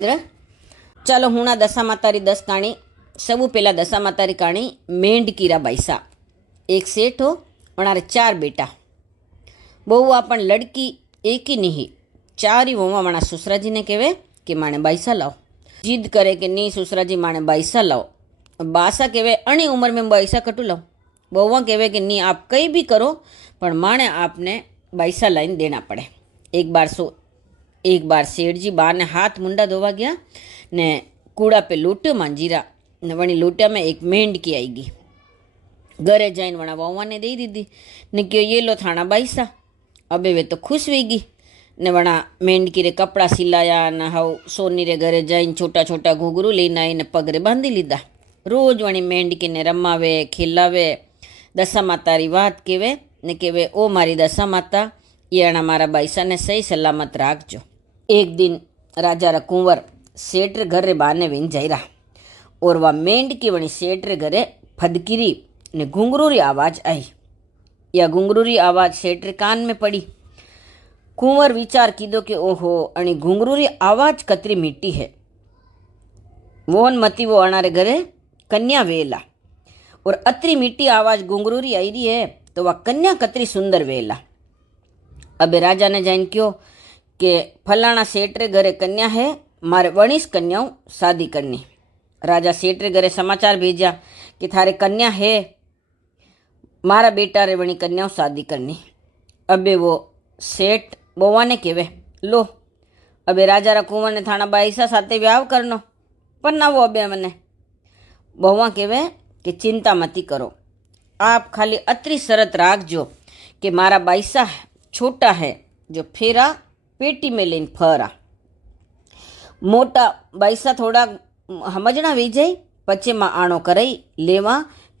ચાલો હુણા દશા માતારી 10 કહાણી सबू पहला दशा मातारी कहानी मेंढकीरा बैसा। एक सेठ हो वनारे 4 बेटा बहुआ पण लड़की एक ही नहीं 4 ही वोवा वना ससुराजी ने कहे कि माने बैसा लाओ। जिद करे कि नहीं ससुराजी माने बैसा लाओ। बासा कहे अणी उम्र में बैसा कटू लाओ। बहुआ कहे कि नहीं आप कई भी करो पण माने आपने बैसा लाइन देना पड़े। एक बार सेठ जी बार ने हाथ मुंडा धोवा गया ने कूड़ा पे लूट्यो मांजीरा ने वणी लूट्या में एक मेंढकी आई गई। घरे जाइन वणा वहुआ ने दे दीधी ने क्यों ये लो थाना बैसा। अबे वे तो खुश हुई गई ने वणा मेंढकी रे कपड़ा सिलाया ने हाउ सोनी रे घरे जाइन छोटा छोटा घूघरू लईने आई ने पगरे बांधी लीधा। रोज वणी मेंढकी ने रमावे खिलावे दशा मातारी वात कहे ने कहे ओ मारी दशा माता ये अणा मारा बैसा ने सही सलामत राखजो। एक दिन राजा रा कुंवर सेठ रे घर रे बाने वीन जाई रहा और वह मेंढकी वणी सेठ रे घरे फदकीरी ने घुंघरूरी आवाज आई। या घुंघरूरी आवाज सेठ रे कान में पड़ी। कुंवर विचार कीधो कि ओहो अणी घुंघरूरी आवाज कतरी मीठी है। वोन मती वो अणारे घरे कन्या वेला और अतरी मीठी आवाज घुंघरूरी आई रही है तो वह कन्या कतरी सुंदर वेला। अबे राजा ने जाइन क्यों कि फलाना सेठ रे घरे कन्या है मारे वणीस कन्याओं शादी करनी। राजा सेठ रे घरे समाचार भेजा कि थारे कन्या है मारा बेटा रे वणी कन्याओं शादी करनी। अबे वो सेठ बोवा ने कहे लो अबे राजा रा कुंवर ने थाना बाईसा साथे व्याव करनो पर ना वो अबे मने। बोवा कहे कि चिंता मती करो आप खाली अतरी शरत राखजो कि मारा बाईसा छोटा है जो फेरा पेटी में लेन फरा। मोटा बाईसा थोड़ा समझना वी जाए पचे मां आणो कराई लेवा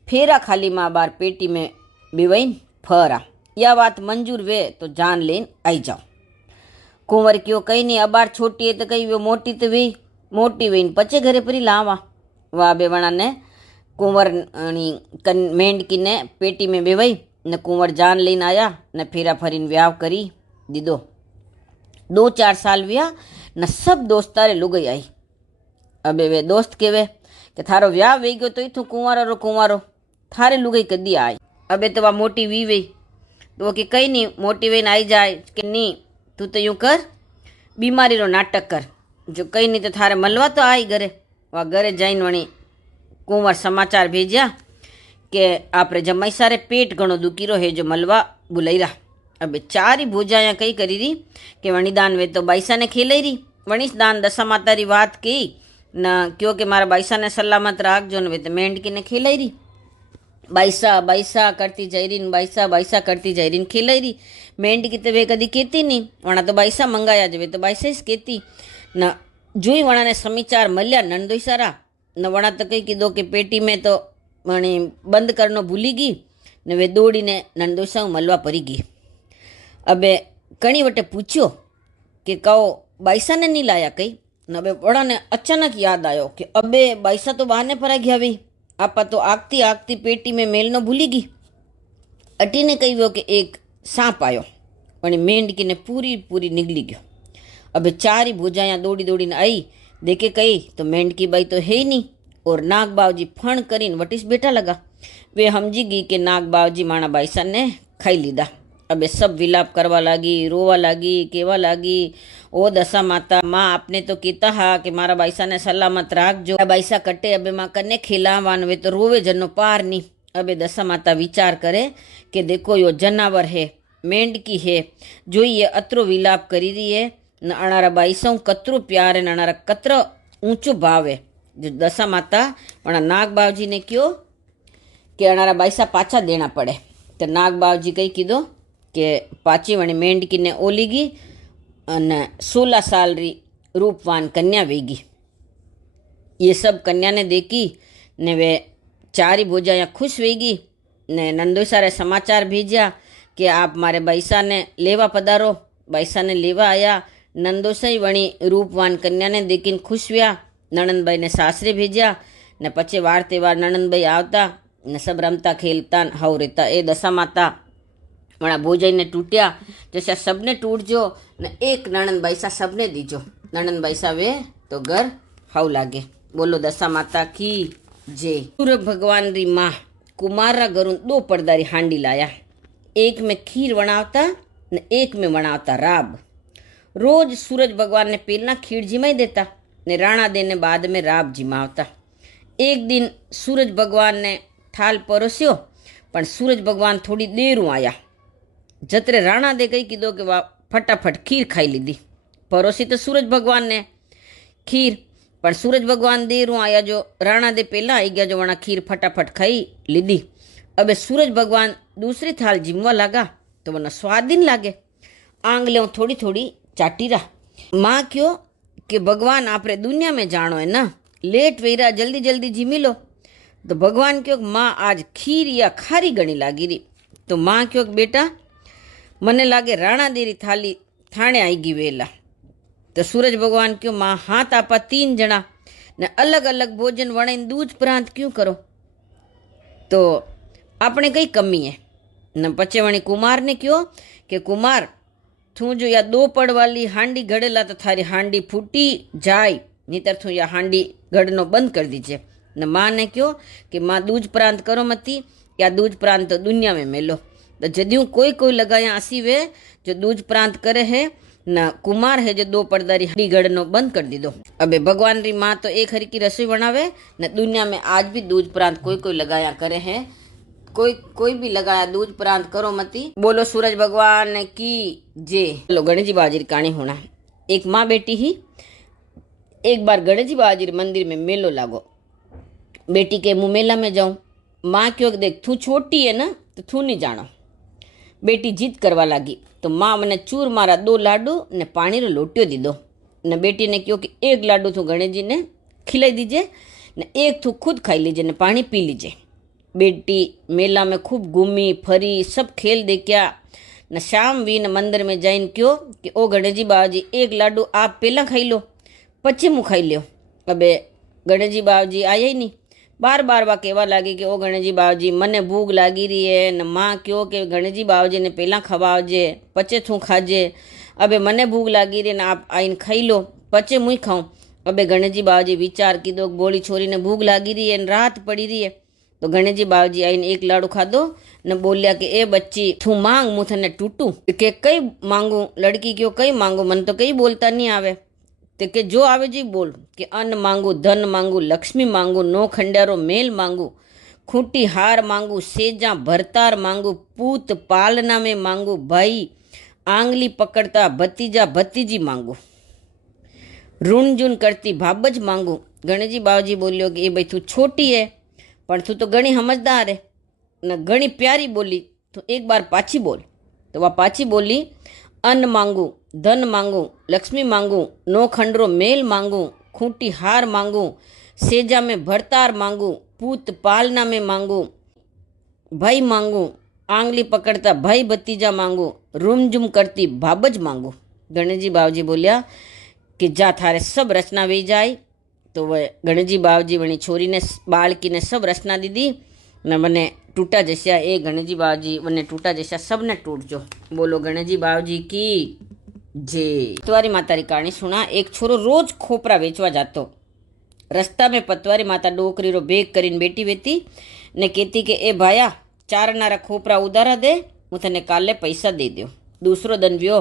फेरा खाली मां बार पेटी में बेवईन फरा। या बात मंजूर वे तो जान लेन आई जाओ। कुंवर क्यों कहीं नहीं अबार छोटी है तो कहीं वो मोटी तो वे मोटी वेन पचे घरे परी लावा। वाह बेवणा ने कुंवर मेंढकी ने पेटी में बेवई ने कुंवर जान लेन आया ने फेरा फरीन व्याव करी दीदो। 2-4 साल व्या न सब दोस्तारे लुगई आई। अबे वे दोस्त कहे कि थारो व्याह वे गयो तो इथू कुंवारो थारे लुगई कदी आई। अबे तो वह मोटी वी वही तो वो कि कहीं नहीं मोटी वेन आई जाए कि नहीं तू तो यूँ कर बीमारी रो नाटक कर जो कहीं नहीं तो थारे मलवा तो आई घरे। वह घरे जाइन वणी कुंवर समाचार भेजा कि आपरे जमाई सारे पेट घणो दुखी रो है जो मलवा बुलाई रहा। अबे 4 ही भूजाया कई करी रही कि वणीदान वे तो बाईसा ने खेलाई रही। वणीस दान दशा माता री बात की न क्योंकि मारा बाईसा ने सलामत राखजो ने वे तो मेंढकी ने खेलाई रही। बाईसा बाईसा करती जाई रही बाईसा बाईसा करती जाई रही खेलाई रही। मेंढकी तो वे कदी कहती नहीं वणा तो बाईसा मंगाया ज वे तो बाईसा ही कहती न जोई वणा ने समाचार मल्या नंदोई सारा न वणा तो कई कीधो कि पेटी में तो वणी बंद करनो भूली गई ने वे दौड़ी ने नंदोईसा मलवा परी गई। अबे कणी वटे पूछ्यो कि कहो बाईसा ने नहीं लाया कई न। अबे बड़ा ने अचानक याद आयो कि अबे बाईसा तो बहाने पर आ गया वे आपा तो आगती आगती पेटी में मेलनो भूली गई। अटी ने कही वो कि एक सांप आयो वणी मेंढकी ने पूरी पूरी निगली गयो। अबे 4 ही भुजाया दौड़ी दौड़ी ने आई देखे कही तो मेंढकी बाई तो है ही नहीं और नाग बावजी फण करीने वटीस बेटा लगा। वे समझी गई कि नाग बावजी माणा बाईसा ने खाई लीधा। अबे सब विलाप करवा लागी रोवा लागी केवा लागी ओ दशा माता माँ आपने तो कीता हा कि मारा बाईसा ने सलामत राखजो बाईसा कटे अबे माँ कने खिलावान वे तो रोवे जनो पार नहीं। अबे दशा माता विचार करे कि देखो यो जनावर है मेंढकी है जो ये अतरो विलाप करी रही है न अणारा बाईसा कतरो प्यार है न अणारा कतरो ऊंचो भाव है। जो दशा माता वणा नाग बावजी ने क्यों कि अणारा बाईसा पाछा देना पड़े तो नाग बावजी कही कीधो कि पाची वणी मेंढकी ने ओली गई अने 16 साल री रूपवान कन्या वेगी। ये सब कन्या ने देखी ने वे 4 ही भोजाया खुश वेगी ने नंदोई सारे समाचार भेजा कि आप मारे बाईसा ने लेवा पधारो। बाईसा ने लेवा आया। नंदोसाई वणी रूपवान कन्या ने देखीने खुश व्या। नणंदबाई ने सासरे भेजा ने पछे वार तहेवार नणंदबाई आवता ने सब रमता खेलता हाउ रहता। ए दशा माता वणा भोजाई ने टूटिया जैसे सबने टूट जो ने एक नणंद बाईसा सबने दीजो। नणंद बाईसा वे तो घर हाउ लागे। बोलो दशा माता की जय। सूर्य भगवान री माँ कुमार रा घरों 2 પડદારી हांडी लाया। एक में खीर बनावता ने एक में बनावता राब। रोज सूरज भगवान ने पहला खीर जिमाई देता ने राणा देने बाद में राब जिमावता। एक दिन सूरज भगवान ने थाल परोस्यो पण सूरज भगवान थोड़ी देरू आया। जतरे राणा दे कही कीधो कि वाह फटाफट खीर खाई लीधी। परोसी तो सूरज भगवान ने खीर पण सूरज भगवान देरू आया जो राणा दे पहला आई गया जो वणा खीर फटाफट खाई लीधी। अब सूरज भगवान दूसरी थाल जीमवा लगा तो वना स्वादिन लागे। आंगलियों थोड़ी थोड़ी चाटी रहा। माँ क्यों कि भगवान आपरे दुनिया में जानो है ना, लेट वेरा जल्दी जल्दी जीमी लो। तो भगवान क्यों माँ आज खीर या खारी गणी लागी रही। तो माँ क्यों बेटा मने लागे राणा देरी थाली थाणे आई गई वेला। तो सूरज भगवान क्यों माँ हाथ आपा 3 जणा ने अलग अलग भोजन वणीने दूज प्रांत क्यों करो। तो आपणे कई कमी है न। पचे वणी कुमार ने क्यों कि कुमार थू जो या 2 પડ वाली हांडी घड़ेला तो थारी हांडी फूटी जाए, नीतर थू या हांडी घड़नो बंद कर दीजिए। न माँ ने क्यों कि माँ दूज प्रांत करो मती या दूज प्रांत तो दुनिया में मेलो। तो जदियों कोई कोई लगाया आसी वे जो दूज प्रांत करे है न कुमार है जो 2 પડદારી हांडी घड़नो बंद कर दी दो। अबे भगवान री माँ तो एक हरी की रसोई बनावे न दुनिया में आज भी दूज प्रांत कोई कोई लगाया करे है। कोई भी लगाया दूज प्रांत करो मती। बोलो सूरज भगवान की जय। चलो गणेश जी बाजी कहानी होना। एक माँ बेटी ही एक बार गणेश जी बाजी मंदिर में मेलो लागो। बेटी के मुँह मेला में जाऊं। माँ क्यों देख तू छोटी है ना तो तू नहीं जानो। बेटी जीत करवा लागी तो माँ मने चूर मारा 2 लाडू ने पानी रो लोटियो दीदो। ने बेटी ने क्यों कि 1 लाडू तू गणेश जी ने खिलाई दीजे ने 1 तू खुद खाई लीजे ने पानी पी लीजे। बेटी मेला में खूब घूमी फरी सब खेल देखा न शाम भी न मंदिर में जाइन क्यों कि ओ गणेश जी बाबाजी 1 लाडू आप पहला खाई लो पछी मुँह खाई लो। अबे गणेश जी बाबाजी आया ही नहीं। बार बार वा कहवा लगी कि ओ गणेश जी बाबाजी मने भूख लागी रही है न। माँ क्यों कि गणेश जी बाबाजी ने पहला खवाजे पचे थू खाजे। अबे मने भूख लागी रही न आप आईन खाई लो पचे मुँह खाऊं। अबे गणेश जी बाबाजी विचार कीधो बोली छोरी ने भूख लागी रही है न रात पड़ी रही है। तो गणेश जी बाबाजी आईन 1 लाडू खाधो न बोलिया कि ए बच्ची तू मांग मुँह थने टूटू के कई मांगू। लड़की क्यों कई मांगू मन तो कई बोलता नहीं आवे। ते के जो आवे जी बोल कि अन्न मांगू धन मांगू लक्ष्मी मांगू नो खंड्यारो मेल मांगू खूंटी हार मांगू सेजा भरतार मांगू पूत पालना में मांगू भाई आंगली पकड़ता भतीजा भतीजी मांगू ऋण जून करती भाबज मांगू। गणेश जी बाबाजी बोलियो कि ए भाई तू छोटी है पण तू तो घणी समझदार है न घणी प्यारी बोली तो एक बार पाछी बोल। तो वह पाछी बोली अन्न मांगू धन मांगू लक्ष्मी मांगू नो खंडरो मेल मांगू खूंटी हार मांगू सेजा में भरतार मांगू पूत पालना में मांगू भाई मांगू आंगली पकड़ता भाई भतीजा मांगू रूमझुम करती भाबज मांगू। गणेश जी बाबूजी बोलिया कि जा थारे सब रचना वे जाए। तो वह गणेश जी बाबूजी वणी छोरी ने बाळकी ने सब रचना दीदी न मने टूटा जैसा ए गणेश जी बाबूजी वने टूटा जैसा सब ने टूट जो। बोलो गणेश जी बाबूजी की जय। पतवारी माता री कहानी सुना। एक छोरो रोज खोपरा वेचवा जातो। रस्ता में पतवारी माता डोकरी रो बेग करीने बेटी वेती ने कहती के ए भाया 4 आना खोपरा उधारा दे हूँ तने काले पैसा दे दो। दूसरो दन व्यो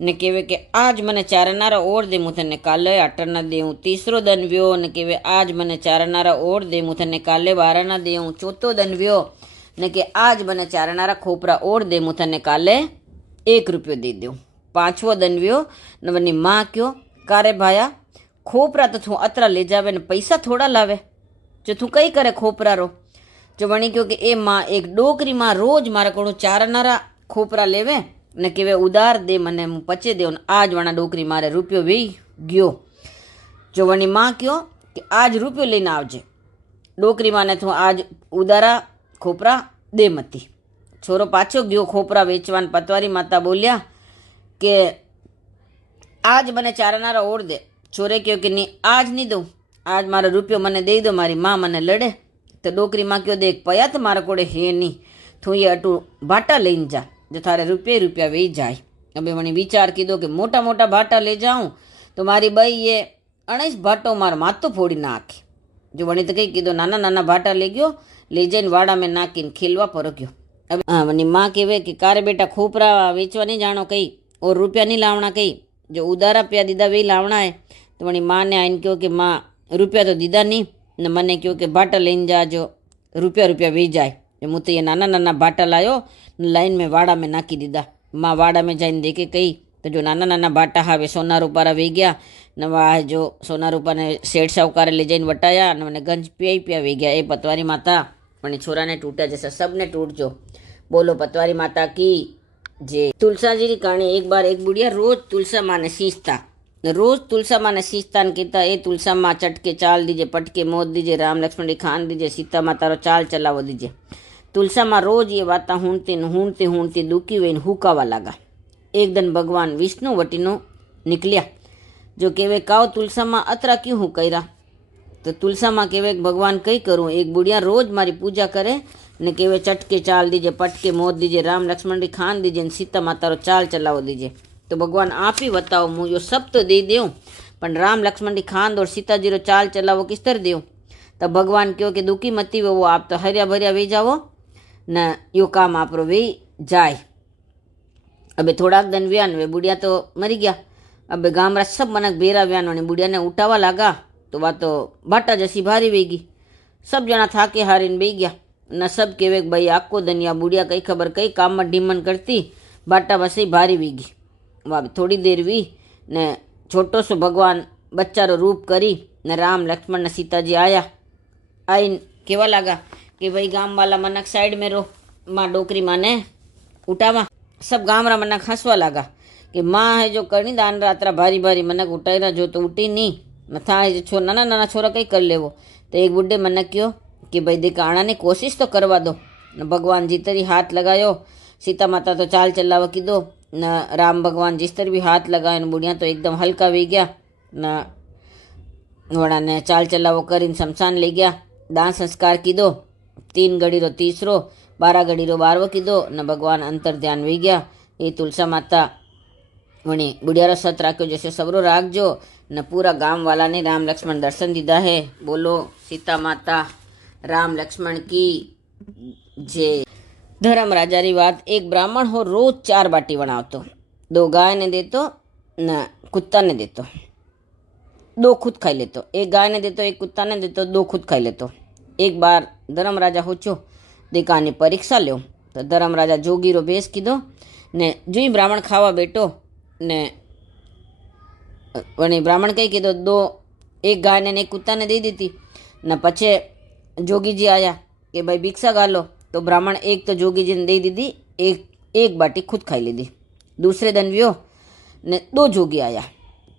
ने कहे कि आज मने 4 आना और दे हूँ तने काले 8 आना देऊँ। तीसरो दन व्यो ने कहे आज मने 4 आना और दे हूँ तने काले 12 आना देऊँ। चौथो दन व्यो ने कि आज मने 4 आना खोपरा और दे हूँ तने काले 1 रुपयो दे दूँ। 5वो दन व्यो ने वनी माँ क्यों कारे भाया खोपरा तो तू अतरा ले जावे ने पैसा थोड़ा लावे जो तू कई करे खोपरा रो। जो वणी क्यों कि ए माँ एक डोकरी माँ रोज मारा को 4 आना खोपरा लेवे ने कहे उधार दे मने हूँ पचे दे। आज वणा डोकरी मारे रुपयो वे गयो। जो वणी माँ क्यों कि आज रुपयो लईने आवजे। डोकरी माँ ने तू आज उधारा खोपरा दे मती। छोरो पाछो गयो खोपरा वेचवान। पतवारी माता बोलिया के आज मने 4 आना और दे। छोरे क्यों कि नहीं आज नहीं दूँ आज मारा रुपयो मने दे दो मारी माँ मने लड़े। तो डोकरी माँ क्यों देख पया तो मारा कोड़े है नहीं तू ये अटू भाटा लईने जा जो थारे रुपया वे जाए। अबे वणी विचार कीधो कि मोटा मोटा भाटा ले जाऊँ तो मारी बई ये અણેજ ભાટો માર માથું ફોડી નાખે. જો વણી તો કંઈ કીધું, નાના નાના ભાટા લઈ ગયો, લઈ જઈને વાડામાં નાખીને ખીલવા પરગ્યો. હવે મને માં કહેવે કે કારે બેટા ખોપરા વેચવા નહીં જાણો કંઈ, ઓર રૂપિયા નહીં લાવણા કંઈ, જો ઉધારા પ્યા દીધા વે લાવણા હે. તો વણી માને આઈને કહ્યું કે માં રૂપિયા તો દીધા નહીં ને મને કહ્યું કે ભાટા લઈને જાજો, રૂપિયા વે જાય. હું તો એ નાના નાના ભાટા લાવ્યો ને લાઈને મેં વાડામાં નાખી દીધા. માં વાડામાં જઈને દેખે કંઈ તો જો નાના નાના ભાટા હવે સોના રૂપારા વે ગયા ને વાહ જો સોના રૂપાને શેઠ સાહુકારે લઈ જઈને વટાયા અને મને ગંજ પ્યા વે ગયા. એ પતવારી માતા પણ છોરાને તૂટ્યા જશે, સબને તૂટજો. બોલો पतवारी माता की जय. तुलसा जी की कहानी. एक बार एक बुढ़िया रोज तुलसा माँ ने सींचता, रोज तुलसा माँ ने सींचता ने कहता, ए तुलसा माँ चटके चाल दीजिए, पटके मोद दीजिए, राम लक्ष्मण जी खान दीजिए, सीता माता रो चाल चलाव दीजिए. तुलसा माँ रोज ये बातें हूणती दुखी हुई हुकावा लगा. एक दिन भगवान विष्णु वटीनो निकलिया. जो कहवे काओ तुलसा माँ अतरा क्यों हूँ करा. तो तुलसा माँ कहवे भगवान कई करूँ, एक बुढ़िया रोज मारी पूजा करे ने कहवे चटके चाल दीजिए, पटके मोद दीजिए, राम लक्ष्मण जी खान दीजिए, सीता माता रो चाल चलाव दीजिए. तो भगवान आप ही बताओ, मुँह यो सब तो दे दूँ पण राम लक्ष्मण जी खान और सीता जी रो चाल चलावो किस तरह दूँ. तब भगवान कहो कि दुखी मती वो आप तो हरिया भरिया वे जाओ न यो काम आप वे जाए. अबे थोड़ा दिन व्या वे बुढ़िया तो मरी गया. अबे गामरा सब मनक बेरा व्या बुढ़िया ने उठावा लगा तो बात तो भाटा जैसी भारी वेगी. सब जना थाके हारीने बही गया न. सब कहे भाई आको दनिया बुढ़िया कई खबर कई काम में ढीमन करती, बाटा बस ही भारी वीगी. वह थोड़ी देर वी ने छोटो सो भगवान बच्चा रो रूप करी ने राम लक्ष्मण ने सीता जी आया. आई केवा लगा कि भाई गाम वाला मनक साइड में रो, माँ डोकरी माँ ने उठावा. सब गाम रा मनक हंसवा लगा कि माँ है जो करनी दान रात्रा भारी भारी मनक उठाई रहा, जो तो उठी नहीं न था छो नाना नाना छोरा कई कर लेवो. तो एक बुढ़े मनक क्यों कि भाई देख आना ने कोशिश तो करवा दो. न भगवान जी तरी हाथ लगायो, सीता माता तो चाल चलावा कीधो न राम भगवान जिस तरह भी हाथ लगाए न बुढ़िया तो एकदम हल्का वी गया न. वड़ा ने चाल चलावो करीने शमशान ले गया. दान संस्कार कीधो, 3 घड़ी रो तीसरो, 12 घड़ी रो 12वो कीधो न भगवान अंतर ध्यान वी गया. ये तुलसा माता वणी बुढ़िया रो सत राख्यो जैसे सबरो राखजो न. पूरा गाम वाला ने राम लक्ष्मण दर्शन दीदा है. बोलो सीता माता राम लक्ष्मण की जय. धर्म राजा री बात. एक ब्राह्मण हो रोज 4 बाटी बनावतो, 2 गाय ने देतो न कुत्ता ने देतो, 2 खुद खाई लेतो. एक गाय ने देतो, एक कुत्ता ने देतो, 2 खुद खाई लेतो. एक बार धर्म राजा होचो देखा ने परीक्षा ल्यो. तो धर्म राजा जोगी रो भेस कीधो ने जुई ब्राह्मण खावा बेटो ने वणी ब्राह्मण कई कीधो 2 एक गाय ने एक कुत्ता ने दे दी थी न. पछे जोगी जी आया कि भाई भिक्षा गालो. तो ब्राह्मण एक तो जोगी जी ने दे दी, एक बाटी खुद खाई लीधी. दूसरे दिन व्यो ने 2 जोगी आया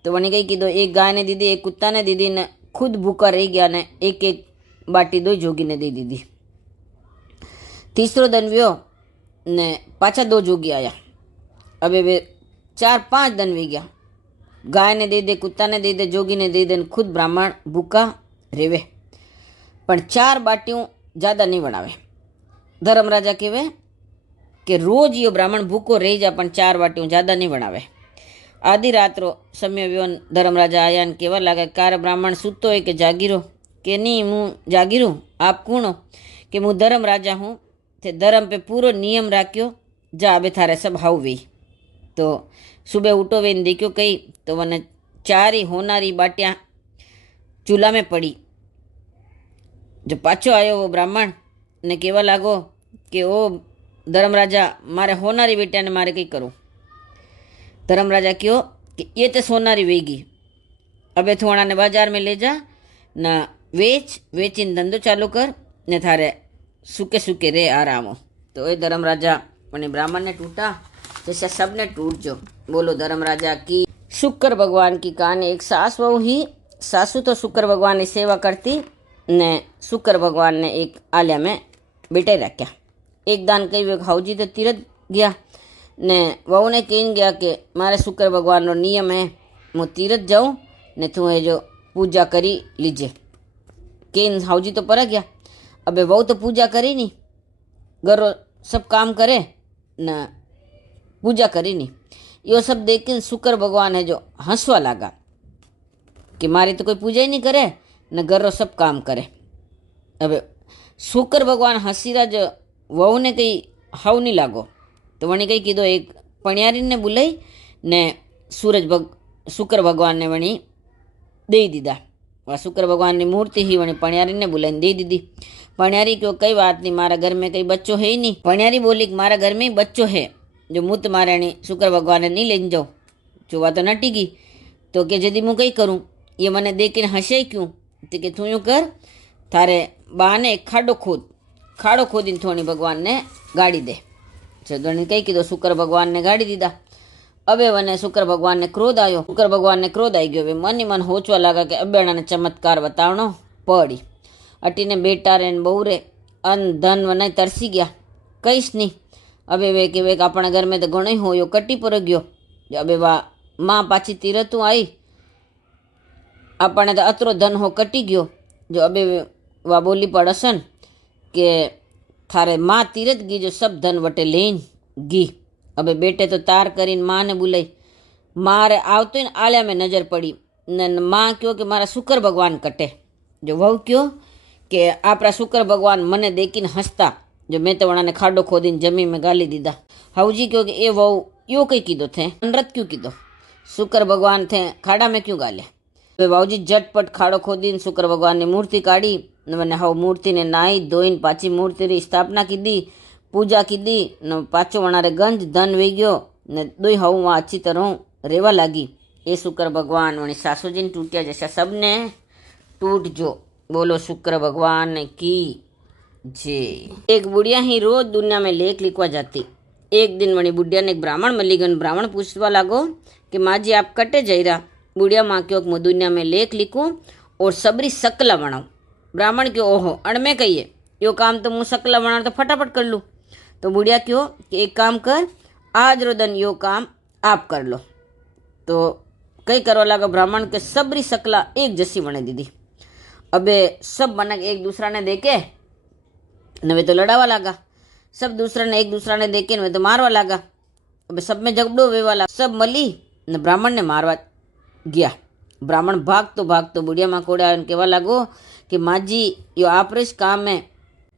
तो वणी कई कीधो एक गाय ने दीदी, एक कुत्ता ने दीदी ने खुद भूखा रह गया ने एक बाटी 2 जोगी ने दे दी. तीसरो दिन व्यो ने पाछा 2 जोगी आया. अबे वे 4-5 दिन वी गया. गाय ने दे दे, कुत्ता ने दे दे, जोगी ने दे दे, खुद ब्राह्मण भूखा रेवे पण 4 बाटियों ज़्यादा नहीं बनावे. धर्म राजा कहे कि रोज यो ब्राह्मण भूखो रही जा पण 4 बाटियों ज़्यादा नहीं बनावे. आधी रात रो समय व्यो. धर्म राजा आया ने कहवा लगा कार ब्राह्मण सूतो है कि जागीरो. कि नहीं हूँ जागीरू. आप कौन हो. कि हूँ धर्म राजा हूँ. थे धर्म पे पूरो नियम राख्यो. जा अबे थारे सब हाउ वे. तो सुबह उठो वे देखो कही तो मैंने 4 ही होनारी बाटियाँ चूल्हा में पड़ी. जो पाछो आयो वो ब्राह्मण ने कहवा लागो कि ओ धर्म राजा मारे होनारी बेटिया ने मारे कई करो. धर्म राजा क्यों कि ये तो सोनारी वेगी. अबे थोड़ा ने बाजार में ले जा न वेचीने धंधो चालू कर ने थारे सूके सूके रे आरामो. तो ये धर्म राजा अपने ब्राह्मण ने टूटा जैसे सबने टूट जो. बोलो धर्म राजा की. शुक्र भगवान की कहानी. एक सास बहू ही. सासू तो शुक्र भगवान की सेवा करती ने शुक्र भगवान ने एक आलिया में बिठाई रख्या. एक दान कई वे हाउजी तो तीरथ गया ने वहू ने कहीं गया कि मारे शुक्र भगवान रो नियम है मैं तीरथ जाऊँ ने तू ये जो पूजा करी लीजिए. केन हाउजी तो पर गया. अबे वहू तो पूजा करी नहीं, घर सब काम करे न पूजा करी नहीं. यो सब देख शुक्र भगवान है जो हंसवा लगा કે મારી તો કોઈ પૂજા નહીં કરે ને ઘરનો સબ કામ કરે. હવે શુક્ર ભગવાન હસીરાજ વહુને કંઈ હાવ નહીં લાગો તો વણી કંઈ કીધો એક પણિયારીને બોલાઈ ને શુક્ર ભગવાનને વણી દઈ દીધા. શુક્ર ભગવાનની મૂર્તિ હી વણી પણિયારીને બોલાવીને દઈ દીધી. पणियारी क्यों कई बात नहीं, मारा घर में कई बच्चों है ही नहीं. पणियारी बोली कि मारा घर में ही बच्चों है जो मुँह तुम्हारे शुक्र भगवान ने नहीं लेने जाओ. चुवा तो नटी गई तो कि यदि मैं कई करूँ ये मैंने देख हंसे क्यों. तो कि तू यूँ कर, थारे बा ने खाड़ो खोदी थोड़ी भगवान ने गाड़ी दे. चौधरी कई कीधो शुक्र भगवान ने गाड़ी दीधा. अबे वने शुक्र भगवान ने क्रोध आयो. शुक्र भगवान ने क्रोध आई गयो. मन ही मन होचवा लगा कि अबेड़ा ने चमत्कार बतावनो पड़ी. अटीने बेटा रे बहू रे अन धन वन तरसी गया कईश नहीं. अबे वे कि वेक अपना घर में तो घणो ही होयो कटी पर गयो. अबे वा माँ पाछी तीरतू आई अपने तो अतरो धन हो कटी गयो. जो अबे वा बोली पड़सन के थारे माँ तीरथ गई जो सब धन वटे लेन गी. अबे बेटे तो तार करीने माँ ने बुलाई. मारे आवतो ने आलिया में नजर पड़ी ने माँ क्यों कि मारा शुक्र भगवान कटे. जो वहू क्यों कि आपरा शुक्र भगवान मने देखीने हंसता जो मैं तो वणाने खाडो खोदीने जमीन में गाली दीधा. हाउजी क्यों कि ए वहू यो कई कीधो थे अनरत क्यों कीधो, शुक्र भगवान थे खाड़ा में क्यों गाले. बाबूजी झटपट खाड़ो खोदीने शुक्र भगवान ने मूर्ति काढ़ी ने हाउ मूर्ति ने नाई धोईने पाछी मूर्ति री स्थापना कीधी, पूजा कीधी ने पाछो वणारे गंज धन वे गयो ने दोई हाउ वहाँ अच्छी तरह रेवा लागी. ए शुक्र भगवान वणी सासूजी ने टूटिया जैसा सबने टूट जो. बोलो शुक्र भगवान की जे. एक बुढ़िया ही रोज दुनिया में लेख लिखवा जाती. एक दिन वणी बुढ़िया ने एक ब्राह्मण मिली गयो. ब्राह्मण पूछवा लागो कि माँ जी आप कटे जाइरा. बुढ़िया माँ क्यों मैं दुनिया में लेख लिखूं और सबरी सकला बनाऊं. ब्राह्मण क्यों ओहो अणमे कहिए यो काम तो मुँह सकला बना तो फटाफट कर लूँ. तो बुढ़िया क्यों कि एक काम कर आज रो दिन यो काम आप कर लो. तो कई करवा लगा ब्राह्मण के सबरी सकला एक जैसी बने दीदी. अबे सब बना एक दूसरा ने देखे न वे तो लड़ावा लगा. सब दूसरा ने एक दूसरा ने देखे न वे तो मारवा लगा. अबे सब में झगड़ो वेवा लगा. सब मली न ब्राह्मण ने मारवा गया. ब्राह्मण भागतो बुढ़िया माँ कोड़े आने कहवा लागो कि माँ जी यो आपरे ज काम है,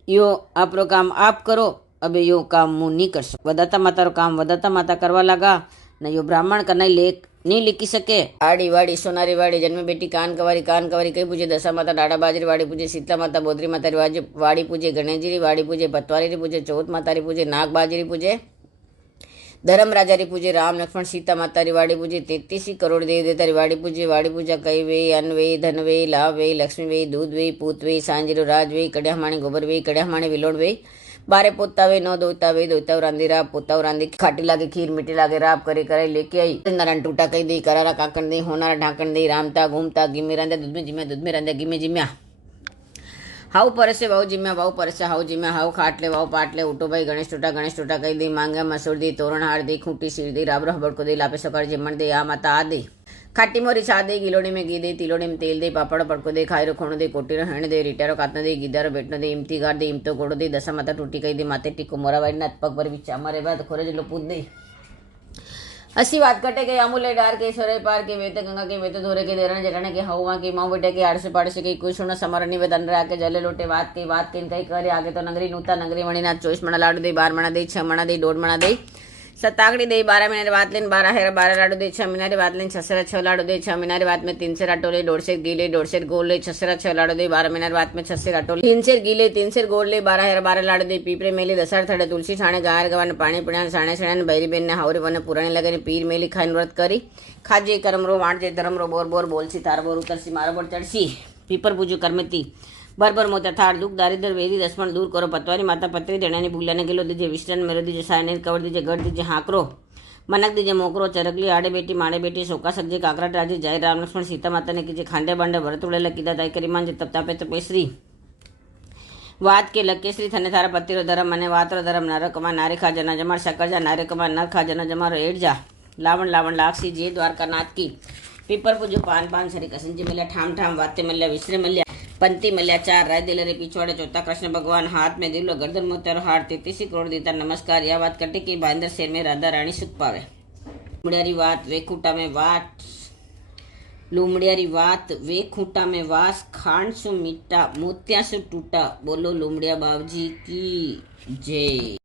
यो आपरो काम आप करो. अबे यो काम मुँह नहीं कर सकता. वदाता माता रो काम वदाता माता करवा लगा न यो ब्राह्मण का नहीं लिखी सके. आड़ी वाड़ी सोनारी वाड़ी जन्मे बेटी कान कवारी कई पूजे दशा माता डाड़ा बाजरी वाड़ी पूजे शीतला माता बोधरी माता वाड़ी पूजे गणेश जी वाड़ी पूजे पतवारी पूजे चौथ माता री पूजे नाग बाजरी पूजे धर्म राजा री पूजे राम लक्ष्मण सीता माता री वाड़ी पूजे 33 करोड़ देवी देवता री वाड़ी पूजे. वाड़ी पूजा कई वे अन्न वे धन वे लाभ वे लक्ष्मी वे दूध वे पूत वे सांजीरो राज वे कड़िया माणी गोबर वे कड़िया माणी विलोड़ वे बारे पोता वे नो दोता वे दोता रांधी राब पोता रांधी खाटी लागे खीर मीठी लागे राब करे करे लेके आई. नारायण टूटा कही दी करारा काकण दी होनारा ढांकण दी रामता घूमता गिमे रांधे दूध में रांधे गिमे जिम्या हाउ परसे वाऊ जिम्या वाऊ परसे हाउ जिम्या हाउ खाटले वाऊ पाटले उठो भाई गणेश टूटा कही दी मांगा मसूर दी तोरण हार दी खूंटी सीर दी राबरो बड़को दी लापे सकाळ जिमण दे आ माता आ दी खाटी मोरी छा दे गिलोड़ी में घी दे तिलोड़ी में तेल दे पापड़ पड़को दे खायरो खोणो दे कोटीरो हेण दे रिटारो कातनो दे गीदारो बेटनो दे इमती गाड़ दे इमतो गोड़ो दे दशा माता टूटी कही दे माते टिको मोरा वाई नाथ पग पर बिचा मारे बाद खोरे जलो पूत दे. हसी बात कटे के अमूले डार के सोरे पार के वेत गंगा के वेत धोरे के देरण जटने के हवा के माऊ बेटे के आड़से पाड़से के कुछ न समर निवेदन रे आके जले लोटे बात के कई करे आगे तो नगरी नूता नगरी मणिनाथ 24 मणा लाडू दे 12 मणा दे 6 मणा दे 1.5 मणा दे सतागड़ी दे 12 महीने बात लेन 12 हेर 12 लाडू दे 6 महीने बात लेन 6 लाडू दे 6 महीने बात में 3 से राटोले 1.5 गीले 1.5 गोले 6 लाडू दे 12 महीने बात में 6 राटोले 3 से गीले 3 से गोले 12 हेर 12 लाडू दे पीपरे मेली दसर थड़े तुलसी छाणे गायर गवान पानी पीणा साणे छाणे बैरी बेन ने हावरी बने पुराणी लगे पीर मेली खाइन व्रत करी खाजे करमरो वाणजे धर्मरो बोर बोर बोलसी तार बोर उतरसी मारो बोर चढ़सी पीपर पूजू करमती बरबर मोता थार दुख दारिद्र वेदी दसमण दूर करो पतवारी माता पत्री देण्याने भूल्याने गेलो दीजे विष्टन मेरो दीजे सायने कवर दीजे गढ़ दीजे हाकरो मनक दीजे मोकरो चरकली आड़े बेटी माड़े बेटी शोका सज्जे काकरा राजे जय राम लक्ष्मण सीता माता ने कीजे खांडे बांडे भरत उड़ेला कीधा ताई करी मान तप तापे तपेश्री वात के लकेश्री थने थारा पतिरो धर्म मने वातरो धर्म नर कमा नारे खा जना जमार शकर जा नारे कमा नर खा जना जमारो एड जा लावण लावण लाक्षी जे द्वारका नाथ की पीपर पूजो पान पान सरी कसंजी मिल्या ठाम ठाम वाते मिल्या विश्रे मिल्या पंती मल्या 4 राय दिले रे पिछवाड़े चौथा कृष्ण भगवान हाथ में दिलो गर्दन मोतेरो हार 33 करोड़ देता नमस्कार. या बात कटे कि भाईंदर शहर में राधा रानी सुख पावे मुड़ियारी बात वेखूटा में वाट લુમડિયારી વાત વે ખૂંટા મેં વાસ, ખાંડ શું મીઠા મોતિયા શું તૂટા. બોલો લુમડિયા બાવજી કી જય.